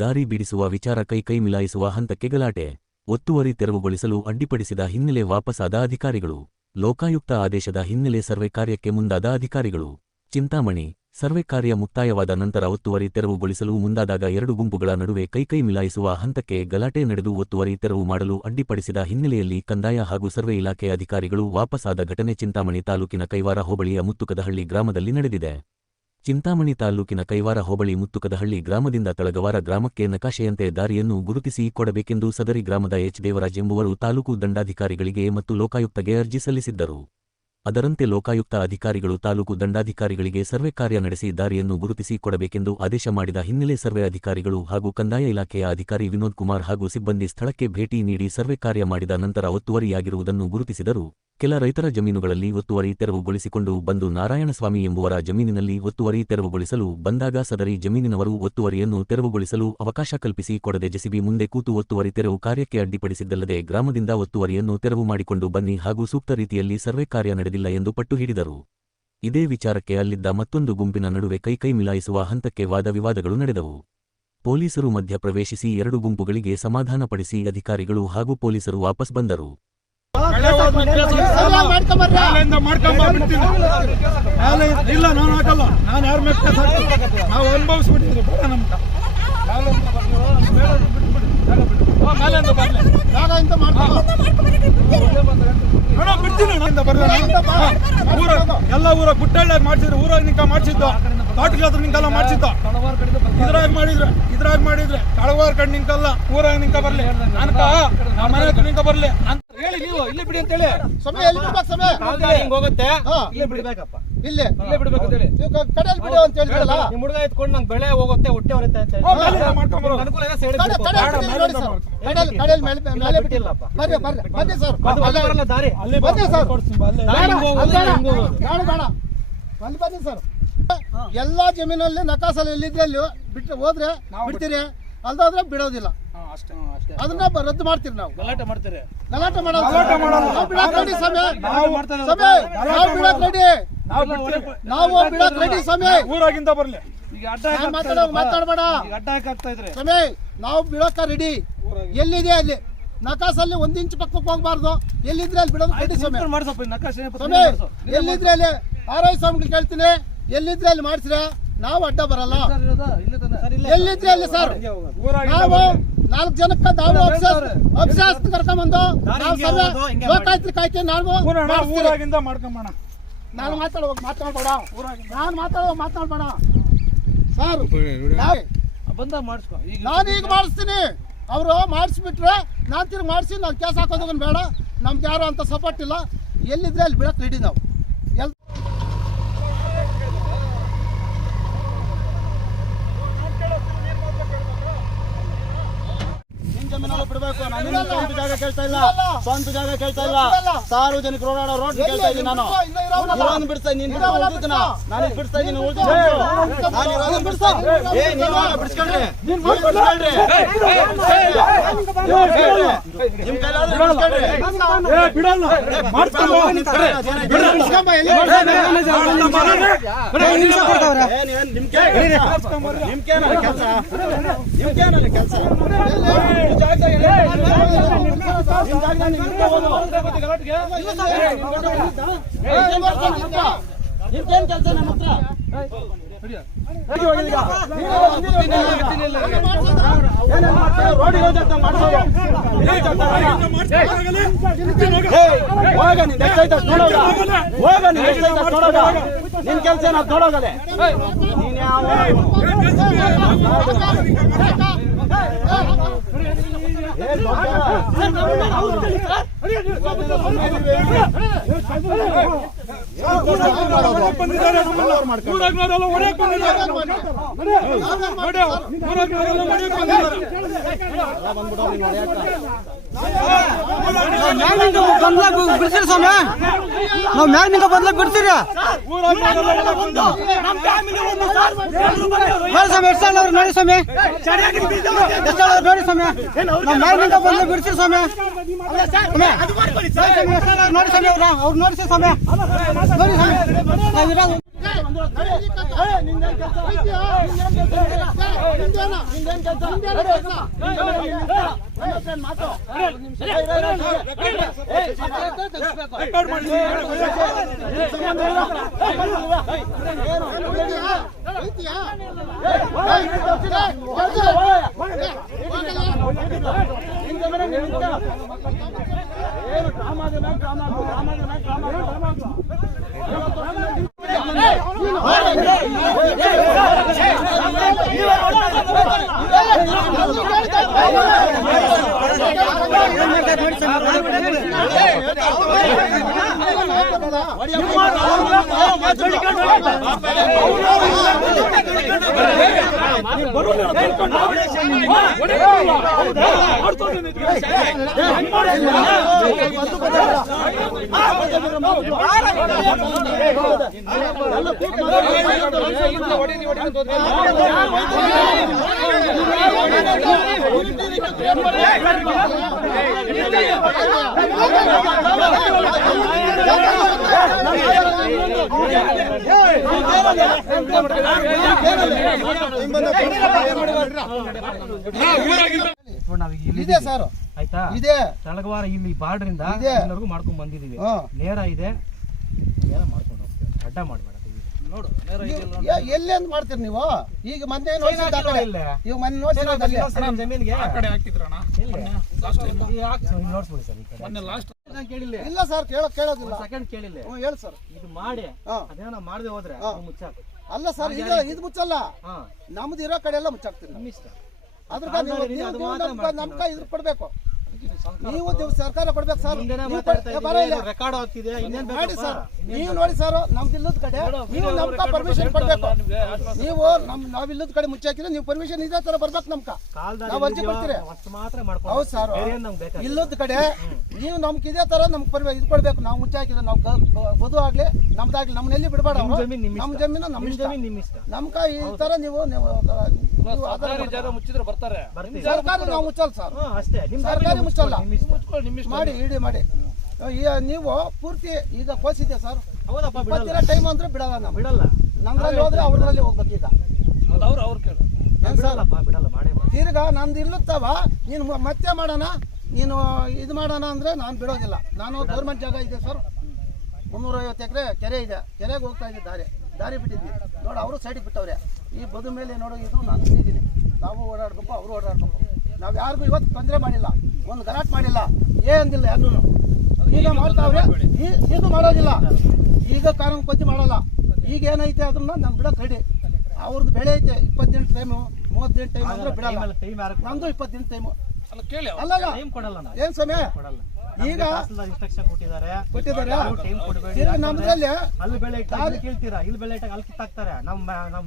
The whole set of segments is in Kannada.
ದಾರಿ ಬಿಡಿಸುವ ವಿಚಾರ ಕೈ ಮಿಲಾಯಿಸುವ ಹಂತಕ್ಕೆ ಗಲಾಟೆ. ಒತ್ತುವರಿ ತೆರವುಗೊಳಿಸಲು ಅಡ್ಡಿಪಡಿಸಿದ ಹಿನ್ನೆಲೆ ವಾಪಸಾದ ಅಧಿಕಾರಿಗಳು. ಲೋಕಾಯುಕ್ತ ಆದೇಶದ ಹಿನ್ನೆಲೆ ಸರ್ವೆ ಕಾರ್ಯಕ್ಕೆ ಮುಂದಾದ ಅಧಿಕಾರಿಗಳು. ಚಿಂತಾಮಣಿ. ಸರ್ವೆ ಕಾರ್ಯ ಮುಕ್ತಾಯವಾದ ನಂತರ ಒತ್ತುವರಿ ತೆರವುಗೊಳಿಸಲು ಮುಂದಾದಾಗ ಎರಡು ಗುಂಪುಗಳ ನಡುವೆ ಕೈ ಮಿಲಾಯಿಸುವ ಹಂತಕ್ಕೆ ಗಲಾಟೆ ನಡೆದು ಒತ್ತುವರಿ ತೆರವು ಮಾಡಲು ಅಡ್ಡಿಪಡಿಸಿದ ಹಿನ್ನೆಲೆಯಲ್ಲಿ ಕಂದಾಯ ಹಾಗೂ ಸರ್ವೆ ಇಲಾಖೆ ಅಧಿಕಾರಿಗಳು ವಾಪಸಾದ ಘಟನೆ ಚಿಂತಾಮಣಿ ತಾಲೂಕಿನ ಕೈವಾರ ಹೋಬಳಿಯ ಮುತ್ತುಕದಹಳ್ಳಿ ಗ್ರಾಮದಲ್ಲಿ ನಡೆದಿದೆ. ಚಿಂತಾಮಣಿ ತಾಲೂಕಿನ ಕೈವಾರ ಹೋಬಳಿ ಮುತ್ತುಕದಹಳ್ಳಿ ಗ್ರಾಮದಿಂದ ತಳಗವಾರ ಗ್ರಾಮಕ್ಕೆ ನಕಾಶೆಯಂತೆ ದಾರಿಯನ್ನು ಗುರುತಿಸಿ ಕೊಡಬೇಕೆಂದು ಸದರಿ ಗ್ರಾಮದ ಎಚ್ ದೇವರಾಜ್ ಎಂಬುವರು ತಾಲೂಕು ದಂಡಾಧಿಕಾರಿಗಳಿಗೆ ಮತ್ತು ಲೋಕಾಯುಕ್ತಗೆ ಅರ್ಜಿ ಸಲ್ಲಿಸಿದ್ದರು. ಅದರಂತೆ ಲೋಕಾಯುಕ್ತ ಅಧಿಕಾರಿಗಳು ತಾಲೂಕು ದಂಡಾಧಿಕಾರಿಗಳಿಗೆ ಸರ್ವೆ ಕಾರ್ಯ ನಡೆಸಿ ದಾರಿಯನ್ನು ಗುರುತಿಸಿ ಕೊಡಬೇಕೆಂದು ಆದೇಶ ಮಾಡಿದ ಹಿನ್ನೆಲೆ ಸರ್ವೆ ಅಧಿಕಾರಿಗಳು ಹಾಗೂ ಕಂದಾಯ ಇಲಾಖೆಯ ಅಧಿಕಾರಿ ವಿನೋದ್ ಕುಮಾರ್ ಹಾಗೂ ಸಿಬ್ಬಂದಿ ಸ್ಥಳಕ್ಕೆ ಭೇಟಿ ನೀಡಿ ಸರ್ವೆ ಕಾರ್ಯ ಮಾಡಿದ ನಂತರ ಒತ್ತುವರಿಯಾಗಿರುವುದನ್ನು ಗುರುತಿಸಿದರು. ಕೆಲ ರೈತರ ಜಮೀನುಗಳಲ್ಲಿ ಒತ್ತುವರಿ ತೆರವುಗೊಳಿಸಿಕೊಂಡು ಬಂದು ನಾರಾಯಣಸ್ವಾಮಿ ಎಂಬುವರ ಜಮೀನಿನಲ್ಲಿ ಒತ್ತುವರಿ ತೆರವುಗೊಳಿಸಲು ಬಂದಾಗ ಸದರಿ ಜಮೀನಿನವರು ಒತ್ತುವರಿಯನ್ನು ತೆರವುಗೊಳಿಸಲು ಅವಕಾಶ ಕಲ್ಪಿಸಿ ಕೊಡದೆ ಜೆಸಿಬಿ ಮುಂದೆ ಕೂತು ಒತ್ತುವರಿ ತೆರವು ಕಾರ್ಯಕ್ಕೆ ಅಡ್ಡಿಪಡಿಸಿದ್ದಲ್ಲದೆ ಗ್ರಾಮದಿಂದ ಒತ್ತುವರಿಯನ್ನು ತೆರವು ಮಾಡಿಕೊಂಡು ಬನ್ನಿ ಹಾಗೂ ಸೂಕ್ತ ರೀತಿಯಲ್ಲಿ ಸರ್ವೆ ಕಾರ್ಯ ನಡೆದಿಲ್ಲ ಎಂದು ಪಟ್ಟು ಹಿಡಿದರು. ಇದೇ ವಿಚಾರಕ್ಕೆ ಅಲ್ಲಿದ್ದ ಮತ್ತೊಂದು ಗುಂಪಿನ ನಡುವೆ ಕೈ ಮಿಲಾಯಿಸುವ ಹಂತಕ್ಕೆ ವಾದವಿವಾದಗಳು ನಡೆದವು. ಪೊಲೀಸರು ಮಧ್ಯ ಪ್ರವೇಶಿಸಿ ಎರಡು ಗುಂಪುಗಳಿಗೆ ಸಮಾಧಾನಪಡಿಸಿ ಅಧಿಕಾರಿಗಳು ಹಾಗೂ ಪೊಲೀಸರು ವಾಪಸ್ ಬಂದರು. ಇಲ್ಲ ನಾನು ಹಾಕಲ್ಲ, ನಾನು ಯಾರ ಮೇಲೆ ನಾವು ಅನುಭವಿಸ್ಬಿಟ್ಟಿದ್ರಿ. ಎಲ್ಲ ಊರ ಗುಟ್ಟಳ್ಳಿ ಮಾಡ್ಸಿದ್ರು, ಊರಾಗ ನಿಂಕ ಮಾಡ್ಸಿದ್ದು, ತೋಟಗಳ ಹತ್ರ ನಿಂಕಲ್ಲ ಮಾಡ್ಸಿದ್ದು. ಇದ್ರಾಗ ಮಾಡಿದ್ರೆ ಕಳವಾರ ಕಡೆ ನಿಂಕಲ್ಲ, ಊರಾಗ ನಿಂಕ ಬರ್ಲಿ, ಅನ್ಕ ನಮ್ಮ ಮನೆ ಹತ್ರ ನಿಂಕ ಬರ್ಲಿ ಅಂತ ಹೇಳಿ ನೀವು ಇಲ್ಲಿ ಬಿಡಿ ಅಂತ ಹೇಳಿ ಹೋಗುತ್ತೆ. ಇಲ್ಲೇ ಬಿಡ್ಬೇಕಪ್ಪ, ಇಲ್ಲೇ ಬಿಡ್ಬೇಕು ಅಂತ ಹೇಳಿ ಕಡೆಯಲ್ಲಿ ಬಿಡು ಅಂತ ಹೇಳಿದ್ರಲ್ಲ. ನಿಮ್ಮ ಹುಡುಗ ಎತ್ಕೊಂಡು ನಂಗೆ ಬೆಳೆ ಹೋಗುತ್ತೆ, ಹೊಟ್ಟೆ ಹೊರತ್ತೆ ಅಂತ ಹೇಳಿ ಬನ್ನಿ ಸರ್, ಬನ್ನಿ ಸರ್. ಎಲ್ಲಾ ಜಮೀನಲ್ಲಿ ನಕಾಸಲ್ಲಿ ಎಲ್ಲಿದ್ರೆ ಅಲ್ಲಿ ಬಿಟ್ಟು ಹೋದ್ರೆ ಬಿಡ್ತೀರಿ, ಅಲ್ದಾದ್ರೆ ಬಿಡೋದಿಲ್ಲ. ಅದನ್ನ ರದ್ದು ಮಾಡ್ತೀರಿ. ನಾವು ಗಲಾಟೆ ಮಾಡ್ತೀರಿ, ಗಲಾಟೆ ಮಾಡೋದು ನಾವು ಬಿಡಕ್ ರೆಡಿ ಸಮಯ, ನಾವು ಬಿಡಕ್ ರೆಡಿ, ನಾವು ಬಿಡಕ್ ರೆಡಿ ಸಮಯ. ಊರಾಗಿಂದ ಬರ್ಲಿ ಮಾತಾಡಬೇಡ ಸಮಯ, ನಾವು ಬಿಡೋಕ ರೆಡಿ. ಎಲ್ಲಿದೆ ಅಲ್ಲಿ ನಕಾಸಲ್ಲಿ 1 ಇಂಚ್ ಪಕ್ಕಕ್ಕೆ ಹೋಗ್ಬಾರ್ದು. ಎಲ್ಲಿದ್ರೆ ಅಲ್ಲಿ ಬಿಡೋದು ರೆಡಿ ಸಮಯ. ಎಲ್ಲಿದ್ರೆ ಅಲ್ಲಿ ಆರ್ಐ ಸ್ವಾಮಿಗಳು ಕೇಳ್ತೀನಿ, ಎಲ್ಲಿದ್ರೆ ಅಲ್ಲಿ ಮಾಡ್ಸಿರ, ನಾವು ಅಡ್ಡ ಬರಲ್ಲ. ಎಲ್ಲಿದ್ರೆ ಅಲ್ಲಿ ಸರ್, ನಾವು 4 ಜನಕ್ಕೆ ನಾವು ಅಭ್ಯಾಸ ಕರ್ಕೊಂಡ್ಬಂದು ಲೋಕಾಯುಕ್ತ ಕಾಯ್ತೀವಿ. ನಾನು ಮಾತಾಡ್ಬೇಡ ಸರ್, ನಾನು ಈಗ ಮಾಡಿಸ್ತೀನಿ. ಅವರು ಮಾಡಿಸ್ಬಿಟ್ರೆ ನಾನು ತಿರ್ಗಿ ಮಾಡಿಸಿ ನಾನು ಕೆಲಸ ಹಾಕೋದನ್ನ ಬೇಡ. ನಮ್ಗೆ ಯಾರು ಅಂತ ಸಪೋರ್ಟ್ ಇಲ್ಲ. ಎಲ್ಲಿದ್ರೆ ಅಲ್ಲಿ ಬಿಡಕ್ಕೆ ರೆಡಿ ನಾವು. ಬಿಡಬೇಕು, ಸ್ವಂತ ಜಾಗ ಕೇಳ್ತಾ ಇಲ್ಲ, ಸ್ವಂತ ಜಾಗ ಕೇಳ್ತಾ ಇಲ್ಲ, ಸಾರ್ವಜನಿಕರು ಓಡಾಡೋ ರೋಡ್ ಕೇಳ್ತಾ ಇದ್ದೀನಿ. ನಾನು ಇರೋದನ್ನ ಬಿಡಿಸ್ತಾ ಇದ್ದೀನಿ, ನೀನು ಉಳಿದಿದ್ದನ ನಾನು ಬಿಡಿಸ್ತಾ ಇದ್ದೀನಿ. ನಾನು ಇರೋದನ್ನ ಬಿಡಿಸ್ತಾ ಬಿಡಿಸ್ಕೊಳ್ರಿ, ನಿಮ್ ಕೈಲಾದ್ರೆ ಬಿಡಲ್ಲ. ಕೆಲಸ ನಿಮ್ಗೇನ್ ಕೆಲಸ ನಮ್ಮ ಹತ್ರ? ನಿನ್ ಕೆಲಸ ನಾವು ನೋಡೋಗಲೆ. ನೀನ್ ಯಾವ ಬಿಡ್ತೀರಿ ಸ್ವಾಮಿ, ನಾವು ಮ್ಯಾಗ್ನಿಂದ ಬದಲಾಗಿ ಬಿಡ್ತೀರಿ ನೋಡಿ ಸ್ವಾಮಿ, ನೋಡಿ ಸ್ವಾಮಿ, ನಾವು ಮ್ಯಾಗ್ನಿಂದ ಬದಲಾಗಿ ಬಿಡ್ತೀರಿ ಸ್ವಾಮಿ. ನೋಡಿ ಸ್ವಾಮಿ, ಅವ್ರು ನೋಡಿಸಿ ಸ್ವಾಮಿ, ನೋಡಿ ಸ್ವಾಮಿ. ಇದೆ ಸರ್ ಆಯ್ತಾ ಇದೆ ತಳಗವಾರ ಇಲ್ಲಿ ಬಾರ್ಡರ್ ಇಂದ ಎಲ್ಲರಿಗೂ ಮಾಡ್ಕೊಂಡ್ ಬಂದಿದೀವಿ ನೇರ ಇದೆ ನೇರ ಮಾಡ್ಕೊಂಡು ಹೋಗ್ತೀವಿ ಅಡ್ಡ ಮಾಡಬೇಡ ನೋಡು ಎಲ್ಲಿ ಅಂತ ಮಾಡ್ತೀರಿ ನೀವು ಈಗ ಮೊನ್ನೆ ಈಗ ಮೊನ್ನೆ ನೋಡ್ಸಿರೋದು ಜಮೀನಿಗೆ ಆ ಕಡೆ ಹಾಕಿದ್ರಣ್ಣ ನೋಡ್ಸ್ಬಿಡಿ ಸರ್ ಈ ಕಡೆ ಲಾಸ್ಟ್ ಕೇಳಿಲ್ಲ ಇಲ್ಲ ಸರ್ ಕೇಳೋದಿಲ್ಲ ಸೆಕೆಂಡ್ ಕೇಳಿಲ್ಲ ಹೇಳಿ ಸರ್ ಇದು ಮಾಡಿ ಅದೇನೋ ಮಾಡದೆ ಹೋದ್ರೆ ಮುಚ್ಚಾಕ ಅಲ್ಲ ಸರ್ ಇದು ಮುಚ್ಚಲ್ಲ ನಮ್ದು ಇರೋ ಕಡೆ ಎಲ್ಲ ಮುಚ್ಚಾಕ್ತೀರಿ ನಿಮ್ಮ ಇಷ್ಟ ಅದ್ರ ನಮ್ಕ ಇದ್ರ ಕೊಡ್ಬೇಕು ನೀವು ಸರ್ಕಾರ ಕೊಡ್ಬೇಕು ಸರ್ ರೆಕಾರ್ಡ್ ಆಗ್ತಿದೆ ಇನ್ನೇನ್ ಮಾಡಿ ಸರ್ ನೀವು ನೋಡಿ ಸರ್ ನಮ್ದು ಇಲ್ಲದ ಕಡೆ ನೀವು ನಮ್ಕ ಪರ್ಮಿಷನ್ ಕೊಡ್ಬೇಕು ನೀವು ನಾವಿಲ್ಲದ ಕಡೆ ಮುಚ್ಚಿ ಹಾಕಿದ್ರೆ ನೀವು ಪರ್ಮಿಷನ್ ಇದೇ ತರ ಬರ್ಬೇಕು ನಮ್ಕ ನಾವು ಅರ್ಜಿ ಕೊಡ್ತೀರಿ ಹೌದು ಸರ್ ಇಲ್ಲದ ಕಡೆ ನೀವು ನಮ್ಗೆ ಇದೇ ತರ ನಮ್ಗೆ ಇದು ಕೊಡ್ಬೇಕು ನಾವು ಮುಚ್ಚಿ ಹಾಕಿದ್ರೆ ನಾವು ಬದು ಆಗ್ಲಿ ನಮ್ದಾಗ್ಲಿ ನಮ್ಮನ್ನೆಲ್ಲಿ ಬಿಡಬೇಡ ನಮ್ಮ ಜಮೀನು ನಮ್ಮ ಇಷ್ಟ ನಮ್ಕ ಈ ತರ ನೀವು ಮುಚ್ಚಿದ್ರೆ ಬರ್ತಾರೆ ಸರ್ಕಾರ ನಾವು ಮುಚ್ಚಲ್ಲ ಸರ್ ಅಷ್ಟೇ ಸರ್ಕಾರ ಮುಚ್ಚಲ್ಲ ಮಾಡಿ ಇಡಿ ಮಾಡಿ ನೀವು ಪೂರ್ತಿ ಈಗ ಕೋಸಿದ್ದೆ ಸರ್ ಹೌದಪ್ಪ ಟೈಮ್ ಅಂದ್ರೆ ಬಿಡಲ್ಲ ನಾವು ಬಿಡಲ್ಲ ನಮ್ದ್ರಲ್ಲಿ ಹೋದ್ರೆ ಅವ್ರಲ್ಲಿ ಹೋಗ್ಬೇಕು ಈಗ ಅವ್ರು ಕೇಳು ಬಿಡಲ್ಲ ಮಾಡೇ ತಿರ್ಗಾ ನಂದು ಇಲ್ಲತ್ತವ ನೀನು ಮತ್ತೆ ಮಾಡೋಣ ನೀನು ಇದು ಮಾಡೋಣ ಅಂದ್ರೆ ನಾನು ಬಿಡೋದಿಲ್ಲ ನಾನು ಗೌರ್ಮೆಂಟ್ ಜಾಗ ಇದೆ ಸರ್ 350 ಎಕರೆ ಕೆರೆ ಇದೆ ಕೆರೆಗೆ ಹೋಗ್ತಾ ಇದ್ದೆ ದಾರಿ ಬಿಟ್ಟಿದ್ವಿ ನೋಡಿ ಅವರು ಸೈಡಿಗೆ ಬಿಟ್ಟವ್ರೆ ಈ ಬದು ಮೇಲೆ ನೋಡೋ ಇದು ನಾನು ಬಿಟ್ಟಿದ್ದೀನಿ ನಾವು ಓಡಾಡ್ಬೇಕು ಅವರು ಓಡಾಡ್ಬೇಕು ನಾವು ಯಾರಿಗೂ ಇವತ್ತು ತೊಂದರೆ ಮಾಡಿಲ್ಲ ಒಂದು ಗಲಾಟೆ ಮಾಡಿಲ್ಲ ಏನಿಲ್ಲ ಎಲ್ಲೂ ಈಗ ಮಾಡ್ತಾವ್ರೆ ಇದು ಮಾಡೋದಿಲ್ಲ ಈಗ ಕಾನೂನು ಪದ್ಧತಿ ಮಾಡಲ್ಲ ಈಗ ಏನೈತೆ ಅದನ್ನ ನಾನು ಬಿಡೋಕೆ ರೆಡಿ ಅವ್ರದ್ದು ಬೆಳೆ ಐತೆ 28 ಟೈಮು 38 ಟೈಮ್ ಅಂದ್ರೆ ಬಿಡಲ್ಲ ನಮ್ದು 28 ಟೈಮು ಅಲ್ಲಲ್ಲ ಏನ್ ಸಮಯ ಈಗ ಕೊಟ್ಟಿದ್ದಾರೆ ನಮ್ದ್ರಲ್ಲಿ ಅಲ್ಲಿ ಬೆಳೆ ಕೇಳ್ತೀರಾ ಇಲ್ಲಿ ಬೆಳೆ ಅಲ್ಲಿ ಕಿತ್ತಾಕ್ತಾರೆ ನಾವು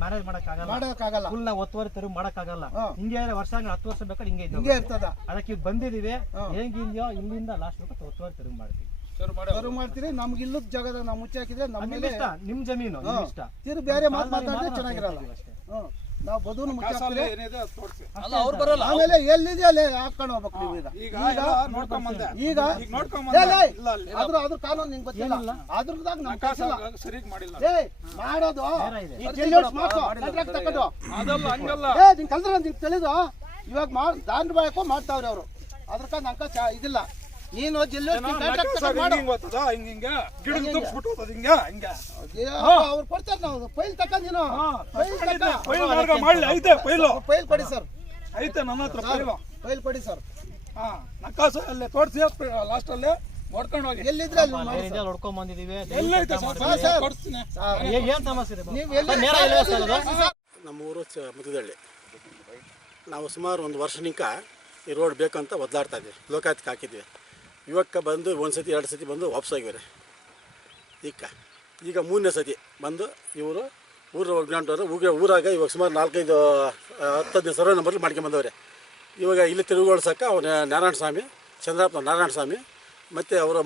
ಮ್ಯಾನೇಜ್ ಮಾಡಕ್ಕಾಗಲ್ಲ ಫುಲ್ ಒತ್ತುವರಿ ತೆರವು ಮಾಡಕ್ಕಾಗಲ್ಲ ಹಿಂಗೆ ವರ್ಷ 10 ವರ್ಷ ಬೇಕಾದ್ರೆ ಹಿಂಗೆ ಇರ್ತದ ಅದಕ್ಕೆ ಬಂದಿದೀವಿ ಹೆಂಗಿದ್ಯೋ ಇಲ್ಲಿಂದ ಲಾಸ್ಟ್ ಒತ್ತುವರಿ ತೆರವು ಮಾಡ್ತೀವಿ ಮಾಡ್ತೀರಿ ನಮ್ಗೆ ಇಲ್ಲದ ಜಾಗದಾಗ ನಾವು ಮುಚ್ಚಿ ಹಾಕಿದ್ರೆ ನಮ್ಗೆ ನಿಮ್ ಜಮೀನು ಇಷ್ಟ ತಿರು ಬೇರೆ ಮಾತಾಡಿದ್ರೆ ಚೆನ್ನಾಗಿರಲ್ಲ ನಾವು ಬದುನು ಮುಚ್ಚಾಕ್ತೀವಿ ಆಮೇಲೆ ಎಲ್ಲಿದೆ ಅಲ್ಲಿ ಹಾಕೊಂಡು ಹೋಗ್ಬೇಕು ನೀವು ಈಗ ಅದ್ರ ಕಾನೂನು ನಿಂಗೆ ಗೊತ್ತಿಲ್ಲ ಅದ್ರದಾಗ ಮಾಡೋದು ಕಲ್ದ್ರ ನಿಂಗೆ ತಿಳಿದು ಇವಾಗ ದಾಂಡ್ ಬಾಯಕೋ ಮಾಡ್ತಾವ್ರಿ ಅವರು ಅದ್ರಕ ನಂಕ ಇದಿಲ್ಲ ನೀನು ಜಿಲ್ಲೆ ಅವ್ರು ಕೊಡ್ತಾರೆ ನಾವು ಫೈಲ್ ತಕ್ಕ ನೀನು ಫೈಲ್ ಕೊಡಿ ಸರ್ ಐತೆ ನನ್ನ ಹತ್ರ ಫೈಲ್ ಕೊಡಿ ಸರ್ ನಕಾಸು ಅಲ್ಲೇ ತೋರಿಸಿ ಲಾಸ್ಟ್ ಅಲ್ಲೇ ನೋಡ್ಕೊಂಡು ಹೋಗಿ ಎಲ್ಲಿದ್ರೆ ನೋಡ್ಕೊಂಡ್ ಬಂದಿದೀವಿ ನಮ್ಮ ಊರು ಮಧ್ಯದಳ್ಳಿ ನಾವು ಸುಮಾರು ಒಂದು ವರ್ಷನಿಂಕ ಈ ರೋಡ್ ಬೇಕಂತ ಒದ್ದಾಡ್ತಾ ಇದ್ವಿ ಲೋಕಾಯುಕ್ತಕ್ಕೆ ಹಾಕಿದ್ವಿ ಇವಕ್ಕೆ ಬಂದು ಒಂದು ಸತಿ 2 ಸತಿ ಬಂದು ವಾಪಸ್ ಆಗಿದ್ದಾರೆ ಈಗ 3ನೇ ಸತಿ ಬಂದು ಇವರು ಊರಾಗ ಇವಾಗ ಸುಮಾರು 4-5-10 ಸರ್ವೆ ನಂಬರ್ಲಿ ಮಾಡ್ಕೊಂಡು ಬಂದವ್ರೆ ಇವಾಗ ಇಲ್ಲಿ ತಿರುಗುಗೊಳಿಸೋಕೆ ಅವ್ರು ನಾರಾಯಣ ಸ್ವಾಮಿ ಚಂದ್ರಪ್ಪ ನಾರಾಯಣ ಸ್ವಾಮಿ ಮತ್ತು ಅವರ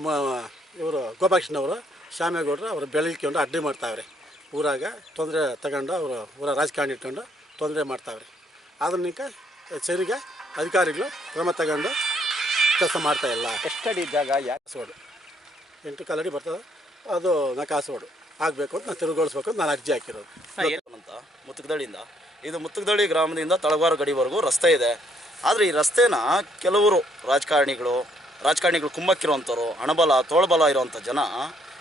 ಇವರು ಗೋಪಾಕೃಷ್ಣವರು ಶ್ಯಾಮೇಗೌಡರು ಅವರು ಬೆಳಗಿಕೊಂಡು ಅಡ್ಡಿ ಮಾಡ್ತಾವ್ರೆ ಊರಾಗ ತೊಂದರೆ ತಗೊಂಡು ಅವರು ಊರ ರಾಜಕಾರಣ ಇಟ್ಕೊಂಡು ತೊಂದರೆ ಮಾಡ್ತಾವ್ರೆ ಅದನ್ನ ಸರಿಗೆ ಅಧಿಕಾರಿಗಳು ಕ್ರಮ ತಗೊಂಡು ಕೆಲಸ ಮಾಡ್ತಾಯಿಲ್ಲ ಎಷ್ಟಡಿ ಜಾಗ ಕಾಸೋಡು 8 ಕಾಲಡಿ ಬರ್ತದೆ ಅದು ನಕಾಸೋಡು ಆಗಬೇಕು ಅಂತ ನಾನು ತೆರವುಗೊಳಿಸ್ಬೇಕು ಅಂತ ನಾನು ಅರ್ಜಿ ಹಾಕಿರೋದು. ಅಂತ ಮುತ್ತುಕದಳ್ಳಿಯಿಂದ, ಇದು ಮುತ್ತುಕದಳ್ಳಿ ಗ್ರಾಮದಿಂದ ತಳವಾರ ಗಡಿವರೆಗೂ ರಸ್ತೆ ಇದೆ. ಆದರೆ ಈ ರಸ್ತೆನ ಕೆಲವರು ರಾಜಕಾರಣಿಗಳು ಕುಮ್ಮಕ್ಕಿರೋಂಥವ್ರು, ಹಣಬಲ ತೋಳ್ಬಲ ಇರೋವಂಥ ಜನ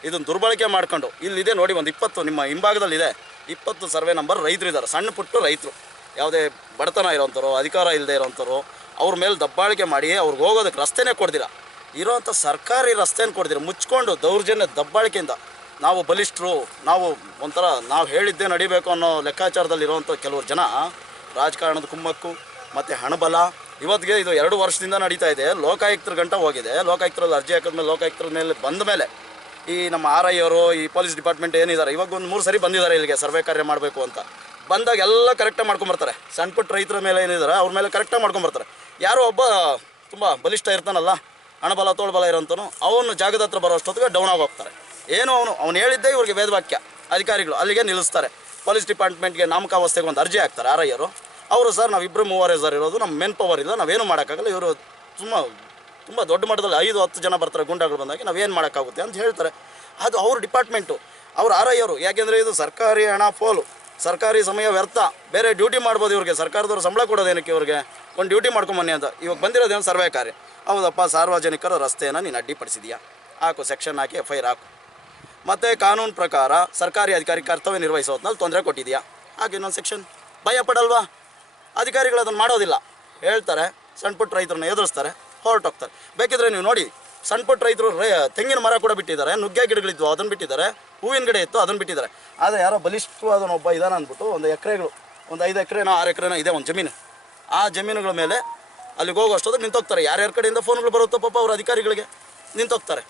ಇದನ್ನು ದುರ್ಬಳಕೆ ಮಾಡ್ಕೊಂಡು, ಇಲ್ಲಿದೆ ನೋಡಿ ಒಂದು 20 ನಿಮ್ಮ ಹಿಂಭಾಗದಲ್ಲಿದೆ 20 ಸರ್ವೆ ನಂಬರ್ ರೈತರಿದ್ದಾರೆ, ಸಣ್ಣ ಪುಟ್ಟ ರೈತರು, ಯಾವುದೇ ಬಡತನ ಇರೋಂಥವ್ರು, ಅಧಿಕಾರ ಇಲ್ಲದೆ ಇರೋಂಥವ್ರು, ಅವ್ರ ಮೇಲೆ ದಬ್ಬಾಳಿಕೆ ಮಾಡಿ ಅವ್ರಿಗೆ ಹೋಗೋದಕ್ಕೆ ರಸ್ತೆನೇ ಕೊಡ್ದಿರ, ಇರೋವಂಥ ಸರ್ಕಾರಿ ರಸ್ತೆನ ಕೊಡ್ದಿರ, ಮುಚ್ಕೊಂಡು ದೌರ್ಜನ್ಯ ದಬ್ಬಾಳಿಕೆಯಿಂದ ನಾವು ಬಲಿಷ್ಠರು, ನಾವು ಒಂಥರ ನಾವು ಹೇಳಿದ್ದೇ ನಡಿಬೇಕು ಅನ್ನೋ ಲೆಕ್ಕಾಚಾರದಲ್ಲಿರುವಂಥ ಕೆಲವರು ಜನ ರಾಜಕಾರಣದ ಕುಮ್ಮಕ್ಕು ಮತ್ತು ಹಣಬಲ. ಇವತ್ತಿಗೆ ಇದು 2 ವರ್ಷದಿಂದ ನಡೀತಾ ಇದೆ. ಲೋಕಾಯುಕ್ತರ ಗಂಟ ಹೋಗಿದೆ. ಲೋಕಾಯುಕ್ತರಲ್ಲಿ ಅರ್ಜಿ ಹಾಕಿದ್ಮೇಲೆ ಲೋಕಾಯುಕ್ತರ ಮೇಲೆ ಬಂದ ಮೇಲೆ ಈ ನಮ್ಮ RI ಅವರು, ಈ ಪೊಲೀಸ್ ಡಿಪಾರ್ಟ್ಮೆಂಟ್ ಏನಿದ್ದಾರೆ, ಇವಾಗ ಒಂದು 3 ಸರಿ ಬಂದಿದ್ದಾರೆ ಇಲ್ಲಿಗೆ ಸರ್ವೆ ಕಾರ್ಯ ಮಾಡಬೇಕು ಅಂತ. ಬಂದಾಗ ಎಲ್ಲ ಕರೆಕ್ಟಾಗಿ ಮಾಡ್ಕೊಂಬರ್ತಾರೆ. ಸಣ್ಣ ಪುಟ್ಟ ರೈತರ ಮೇಲೆ ಏನಿದ್ದಾರೆ ಅವ್ರ ಮೇಲೆ ಕರೆಕ್ಟಾಗಿ ಮಾಡ್ಕೊಂಬರ್ತಾರೆ. ಯಾರೋ ಒಬ್ಬ ತುಂಬ ಬಲಿಷ್ಠ ಇರ್ತಾನಲ್ಲ, ಹಣಬಲ ತೋಳ್ಬಲ ಇರೋಂಥನು, ಅವನು ಜಾಗದ ಹತ್ರ ಬರೋ ಅಷ್ಟೊತ್ತಿಗೆ ಡೌನ್ ಆಗಿ ಹೋಗ್ತಾರೆ. ಏನು ಅವನು ಹೇಳಿದ್ದೇ ಇವ್ರಿಗೆ ವೇದವಾಕ್ಯ. ಅಧಿಕಾರಿಗಳು ಅಲ್ಲಿಗೆ ನಿಲ್ಲಿಸ್ತಾರೆ. ಪೊಲೀಸ್ ಡಿಪಾರ್ಟ್ಮೆಂಟ್ಗೆ ನಾಮಕಾವಸ್ಥೆಗೆ ಒಂದು ಅರ್ಜಿ ಹಾಕ್ತಾರೆ RI ಅವರು. ಅವರು ಸರ್ ನಾವು 2-3 ಸರ್ ಇರೋದು, ನಮ್ಮ ಮೆನ್ ಪವರ್ ಇಲ್ಲ, ನಾವೇನು ಮಾಡೋಕ್ಕಾಗಲ್ಲ, ಇವರು ತುಂಬ ದೊಡ್ಡ ಮಟ್ಟದಲ್ಲಿ 5-10 ಜನ ಬರ್ತಾರೆ ಗುಂಡಾಗಳು ಬಂದಾಗ, ನಾವೇನು ಮಾಡೋಕ್ಕಾಗುತ್ತೆ ಅಂತ ಹೇಳ್ತಾರೆ. ಅದು ಅವ್ರ ಡಿಪಾರ್ಟ್ಮೆಂಟು, ಅವ್ರು RI ಅವರು. ಯಾಕೆಂದರೆ ಇದು ಸರ್ಕಾರಿ ಹಣ ಪೋಲು, ಸರ್ಕಾರಿ ಸಮಯ ವ್ಯರ್ಥ. ಬೇರೆ ಡ್ಯೂಟಿ ಮಾಡ್ಬೋದು ಇವ್ರಿಗೆ, ಸರ್ಕಾರದವ್ರು ಸಂಬಳ ಕೊಡೋದೇನಕ್ಕೆ ಇವ್ರಿಗೆ, ಒಂದು ಡ್ಯೂಟಿ ಮಾಡ್ಕೊಂಬನ್ನಿ ಅಂತ. ಇವಾಗ ಬಂದಿರೋದೇನು ಸರ್ವೆ ಕಾರ್ಯ. ಹೌದಪ್ಪ, ಸಾರ್ವಜನಿಕರ ರಸ್ತೆಯನ್ನು ನೀನು ಅಡ್ಡಿಪಡಿಸಿದೆಯಾ, ಹಾಕು, ಸೆಕ್ಷನ್ ಹಾಕಿ FIR ಹಾಕು. ಮತ್ತು ಕಾನೂನು ಪ್ರಕಾರ ಸರ್ಕಾರಿ ಅಧಿಕಾರಿ ಕರ್ತವ್ಯ ನಿರ್ವಹಿಸೋದ್ನಲ್ಲಿ ತೊಂದರೆ ಕೊಟ್ಟಿದೆಯಾ, ಹಾಗೆ ಇನ್ನೊಂದು ಸೆಕ್ಷನ್. ಭಯ ಪಡಲ್ವಾ? ಅಧಿಕಾರಿಗಳು ಅದನ್ನು ಮಾಡೋದಿಲ್ಲ, ಹೇಳ್ತಾರೆ, ಸಣ್ಣ ಪುಟ್ಟ ರೈತರನ್ನ ಎದುರಿಸ್ತಾರೆ, ಹೊರಟೋಗ್ತಾರೆ. ಬೇಕಿದ್ರೆ ನೀವು ನೋಡಿ, ಸಣ್ಣ ಪುಟ್ಟ ರೈತರು ತೆಂಗಿನ ಮರ ಕೂಡ ಬಿಟ್ಟಿದ್ದಾರೆ, ನುಗ್ಗೆ ಗಿಡಗಳಿದ್ವು ಅದನ್ನು ಬಿಟ್ಟಿದ್ದಾರೆ, ಹೂವಿನ ಗಿಡ ಇತ್ತು ಅದನ್ನು ಬಿಟ್ಟಿದ್ದಾರೆ. ಆದರೆ ಯಾರೋ ಬಲಿಷ್ಠವಾದನೊಬ್ಬ ಇದಾನ ಅಂದ್ಬಿಟ್ಟು ಒಂದು ಎಕರೆಗಳು, ಒಂದು 5 ಎಕರೆನೋ 6 ಎಕರೆನೋ ಇದೆ ಒಂದು ಜಮೀನು. ಆ ಜಮೀನುಗಳ ಮೇಲೆ ಅಲ್ಲಿಗೆ ಹೋಗೋಷ್ಟೊತ್ತಿಗೆ ನಿಂತೋಗ್ತಾರೆ. ಯಾರ್ಯಾರ ಕಡೆಯಿಂದ ಫೋನ್ಗಳು ಬರುತ್ತೋ ಪಾಪ ಅವ್ರ ಅಧಿಕಾರಿಗಳಿಗೆ ನಿಂತೋಗ್ತಾರೆ.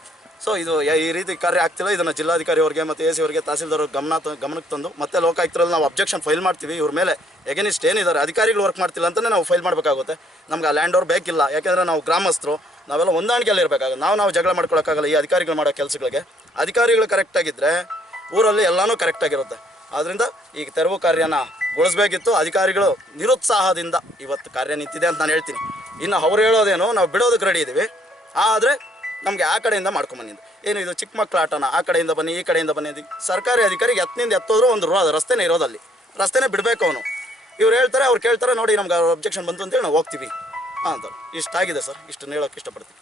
ಸೊ ಇದು ಈ ರೀತಿ ಕಾರ್ಯ ಆಗ್ತಿಲ್ಲ. ಇದನ್ನು ಜಿಲ್ಲಾಧಿಕಾರಿ ಅವರಿಗೆ ಮತ್ತು AC ಅವರಿಗೆ, ತಹಸೀಲ್ದಾರ್ ಗಮನಕ್ಕೆ ತಂದು ಮತ್ತೆ ಲೋಕಾಯುಕ್ತರಲ್ಲಿ ನಾವು ಅಬ್ಜೆಕ್ಷನ್ ಫೈಲ್ ಮಾಡ್ತೀವಿ. ಇವ್ರ ಮೇಲೆ ಎಗೇನಿಸ್ಟ್ ಏನಿದ್ದಾರೆ ಅಧಿಕಾರಿಗಳು ವರ್ಕ್ ಮಾಡ್ತಿಲ್ಲ ಅಂತಲೇ ನಾವು ಫೈಲ್ ಮಾಡಬೇಕಾಗುತ್ತೆ. ನಮ್ಗೆ ಆ ಲ್ಯಾಂಡ್ ಓವರ್ ಬೇಕಿಲ್ಲ. ಯಾಕೆಂದರೆ ನಾವು ಗ್ರಾಮಸ್ಥರು, ನಾವೆಲ್ಲ ಹೊಂದಾಣಿಕೆಯಲ್ಲಿ ಇರಬೇಕಾಗುತ್ತೆ. ನಾವು ಜಗಳ ಮಾಡ್ಕೊಳಕ್ಕಾಗಲ್ಲ ಈ ಅಧಿಕಾರಿಗಳು ಮಾಡೋ ಕೆಲಸಗಳಿಗೆ. ಅಧಿಕಾರಿಗಳು ಕರೆಕ್ಟಾಗಿದ್ದರೆ ಊರಲ್ಲಿ ಎಲ್ಲನೂ ಕರೆಕ್ಟಾಗಿರುತ್ತೆ. ಆದ್ದರಿಂದ ಈಗ ತೆರವು ಕಾರ್ಯನ ಗೊಳಿಸ್ಬೇಕಿತ್ತು. ಅಧಿಕಾರಿಗಳು ನಿರುತ್ಸಾಹದಿಂದ ಇವತ್ತು ಕಾರ್ಯ ನಿಂತಿದೆ ಅಂತ ನಾನು ಹೇಳ್ತೀನಿ. ಇನ್ನು ಅವ್ರು ಹೇಳೋದೇನು, ನಾವು ಬಿಡೋದಕ್ಕೆ ರೆಡಿ ಇದ್ದೀವಿ, ಆದರೆ ನಮಗೆ ಆ ಕಡೆಯಿಂದ ಮಾಡ್ಕೊಂಬಂದಿದ್ದು ಏನು ಇದು ಚಿಕ್ಕ ಮಕ್ಕಳ ಆಟನ, ಆ ಕಡೆಯಿಂದ ಬನ್ನಿ ಈ ಕಡೆಯಿಂದ ಬನ್ನಿ ಅಂತ. ಸರ್ಕಾರಿ ಅಧಿಕಾರಿಗೆ ಎತ್ತೋದ್ರೂ ಒಂದು ರಸ್ತೆನೇ ಇರೋದಲ್ಲಿ, ರಸ್ತೆನೇ ಬಿಡಬೇಕು ಅವನು. ಇವ್ರು ಹೇಳ್ತಾರೆ, ಅವ್ರು ಕೇಳ್ತಾರೆ, ನೋಡಿ ನಮ್ಗೆ ಅಬ್ಜೆಕ್ಷನ್ ಬಂತು ಅಂತೇಳಿ ನಾವು ಹೋಗ್ತೀವಿ ಅಂತಾರೆ. ಇಷ್ಟಾಗಿದೆ ಸರ್, ಇಷ್ಟನ್ನು ಹೇಳೋಕ್ಕೆ ಇಷ್ಟಪಡ್ತೀನಿ.